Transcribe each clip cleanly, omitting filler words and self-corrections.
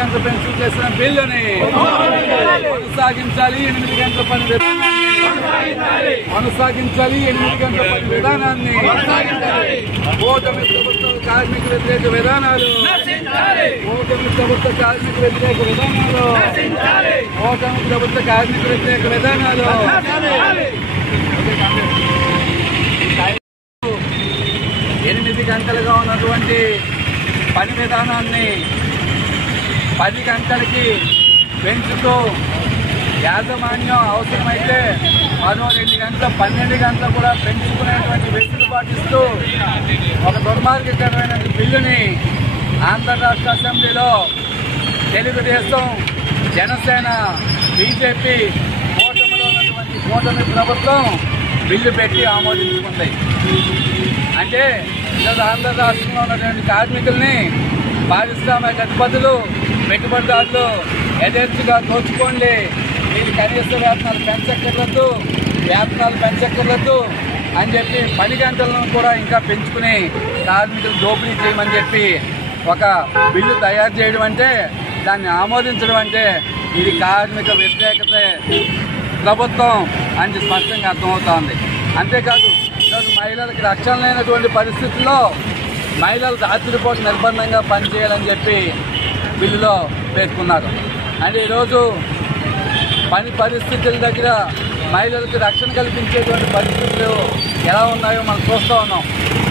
గంటల పెన్షన్ చేసిన బిల్లుని కొనసాగించాలి. 8 గంటల పని విధానాన్ని కొనసాగించాలి. 8 గంటల పని విధానాన్ని కూటమి ప్రభుత్వ కార్మిక వ్యతిరేక విధానాలు కూటమి ప్రభుత్వ కార్మిక వ్యతిరేక విధానాలు కూటమి ప్రభుత్వ కార్మిక వ్యతిరేక విధానాలు 8 గంటలుగా ఉన్నటువంటి పని విధానాన్ని 10 గంటలకి పెంచుతూ యాజమాన్యం అవసరమైతే మరో 2 గంటల 12 గంటలు కూడా పెంచుకునేటువంటి వెసులుబాటు ఇస్తూ ఒక దుర్మార్గకరమైన బిల్లుని ఆంధ్ర రాష్ట్ర అసెంబ్లీలో తెలుగుదేశం, జనసేన, బీజేపీ కూటమిలో ఉన్నటువంటి కూటమి ప్రభుత్వం బిల్లు పెట్టి ఆమోదించుకుంది. అంటే ఈరోజు ఆంధ్ర రాష్ట్రంలో ఉన్నటువంటి కార్మికుల్ని పారిశ్రామిక అధిపతులు, పెట్టుబడిదారులు యథేచ్ఛగా దోచుకోండి, మీరు కనీస వేతనాలు పెంచక్కర్లేదు అని చెప్పి 10 గంటలను కూడా ఇంకా పెంచుకుని కార్మికులు దోపిడీ చేయమని చెప్పి ఒక బిల్లు తయారు చేయడం అంటే, దాన్ని ఆమోదించడం అంటే ఇది కార్మిక వ్యతిరేకత ప్రభుత్వం అని స్పష్టంగా అర్థమవుతోంది. అంతేకాదు ఈరోజు మహిళలకు రక్షణ లేనటువంటి పరిస్థితుల్లో మహిళలు రాత్రిపూట నిర్బంధంగా పనిచేయాలని చెప్పి బిల్లులో పేర్కొన్నారు. అంటే ఈరోజు పని పరిస్థితుల దగ్గర మహిళలకు రక్షణ కల్పించేటువంటి పరిస్థితులు ఎలా ఉన్నాయో మనం చూస్తూ ఉన్నాం.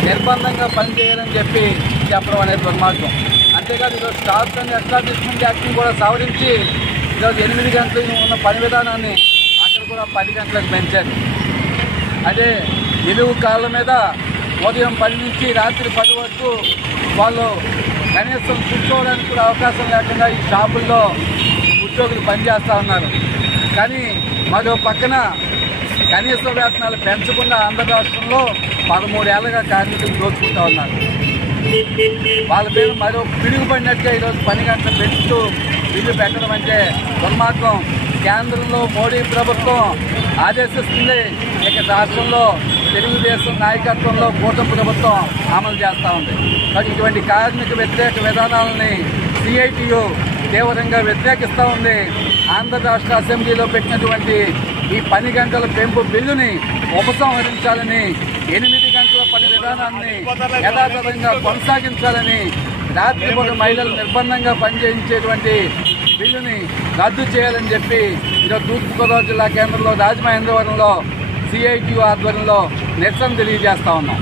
నిర్బంధంగా పనిచేయాలని చెప్పి చెప్పడం అనేది దుర్మార్గం. అంతేకాదు ఈరోజు స్టాఫ్ అండ్ ఎస్టాబ్లిష్మెంట్ యాక్ట్ని కూడా సవరించి ఈరోజు 8 గంటలు ఉన్న పని విధానాన్ని అక్కడ కూడా 10 గంటలకు పెంచారు. అదే నిలువు కాళ్ళ మీద ఉదయం 10 నుంచి రాత్రి 10 వరకు వాళ్ళు కనీసం కూర్చోవడానికి కూడా అవకాశం లేకుండా ఈ షాపుల్లో ఉద్యోగులు పనిచేస్తూ ఉన్నారు. కానీ మరో పక్కన కనీస వేతనాలు పెంచకుండా ఆంధ్ర రాష్ట్రంలో 13 ఏళ్లుగా కార్మికులు దోచుకుంటూ ఉన్నారు. వాళ్ళ పేరు మరో పిడుగుపడినట్టుగా ఈరోజు 10 గంటలు పెంచుతూ బిల్లు పెట్టడం అంటే దుర్మార్గం. కేంద్రంలో మోడీ ప్రభుత్వం ఆదేశిస్తుంది, ఇక రాష్ట్రంలో తెలుగుదేశం నాయకత్వంలో కూటమి ప్రభుత్వం అమలు చేస్తూ ఉంది. మరి ఇటువంటి కార్మిక వ్యతిరేక విధానాలని సిఐటియు తీవ్రంగా వ్యతిరేకిస్తూ ఉంది. ఆంధ్ర రాష్ట్ర అసెంబ్లీలో పెట్టినటువంటి ఈ 10 గంటల పెంపు బిల్లుని ఉపసంహరించాలని, 8 గంటల పని విధానాన్ని యథాతథంగా కొనసాగించాలని, రాత్రిపూట మహిళలు నిర్బంధంగా పనిచేయించేటువంటి బిల్లుని రద్దు చేయాలని చెప్పి ఈరోజు తూర్పుగోదావరి జిల్లా కేంద్రంలో రాజమహేంద్రవరంలో సిఐటియు ఆధ్వర్యంలో నిరసన తెలియజేస్తా ఉన్నాం.